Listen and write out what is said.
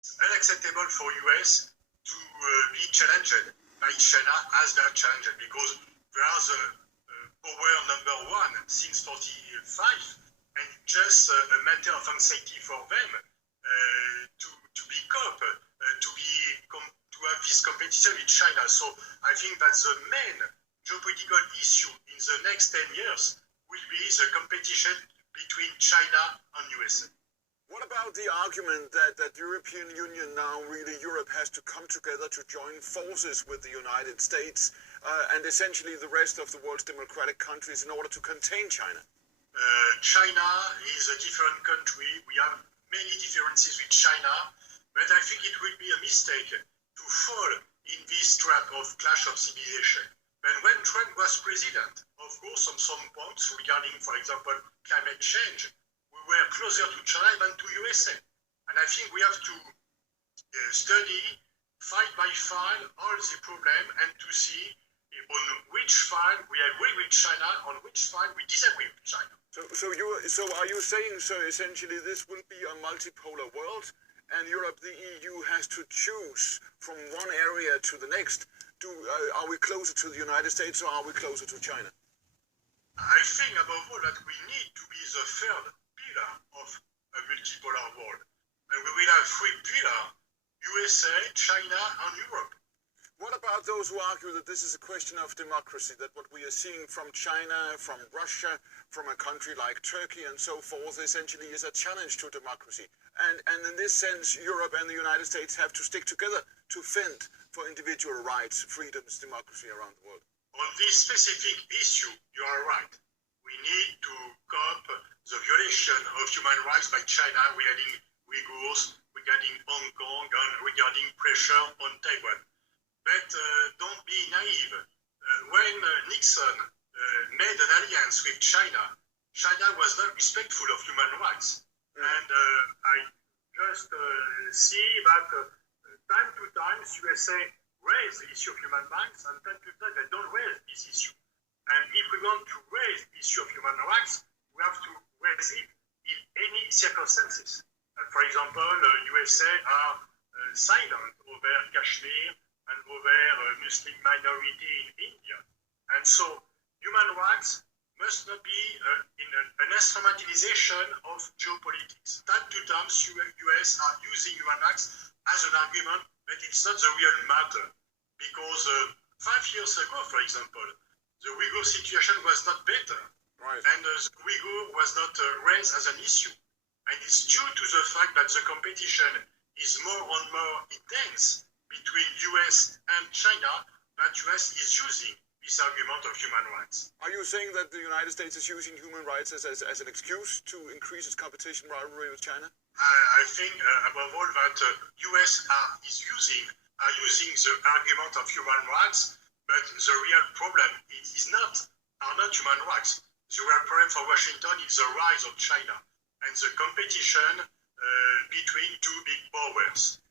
It's unacceptable for US to be challenged by China as they are challenged because they are the power number one since 45, and just a matter of anxiety for them to be to have this competition with China. So I think that the main geopolitical issue in the next 10 years will be the competition between China and USA. What about the argument that the European Union now, really Europe, has to come together to join forces with the United States and essentially the rest of the world's democratic countries in order to contain China? China is a different country. We have many differences with China, but I think it will be a mistake to fall in this trap of clash of civilization. And when Trump was president, of course, on some points regarding, for example, climate change, we were closer to China than to USA. And I think we have to study, file by file, all the problem and to see on which file we agree with China, on which file we disagree with China. So are you saying, so essentially this will be a multipolar world and Europe, the EU, has to choose from one area to the next? Are we closer to the United States or are we closer to China? I think above all that we need to be the third pillar of a multipolar world. And we will have three pillars: USA, China, and Europe. What about those who argue that this is a question of democracy, that what we are seeing from China, from Russia, from a country like Turkey and so forth, essentially is a challenge to democracy? And in this sense, Europe and the United States have to stick together to fend for individual rights, freedoms, democracy around the world. On this specific issue, you are right. We need to cope the violation of human rights by China regarding Uyghurs, regarding Hong Kong, and regarding pressure on Taiwan. But don't be naive. When Nixon made an alliance with China, China was not respectful of human rights. And I just see that time to time, USA raise the issue of human rights, and time to time they don't raise this issue. And if we want to raise the issue of human rights, we have to raise it in any circumstances. For example, USA are silent over Kashmir and over Muslim minority in India. And so human rights must not be an instrumentalization of geopolitics. Time to time, US are using human rights as an argument, but it's not the real matter. Because 5 years ago, for example, the Uyghur situation was not better. Right. And the Uyghur was not raised as an issue. And it's due to the fact that the competition is more and more intense between US and China that US is using this argument of human rights. Are you saying that the United States is using human rights as an excuse to increase its competition rivalry with China? I think, above all, that US are using the argument of human rights, but the real problem are not human rights. The real problem for Washington is the rise of China and the competition between two big powers.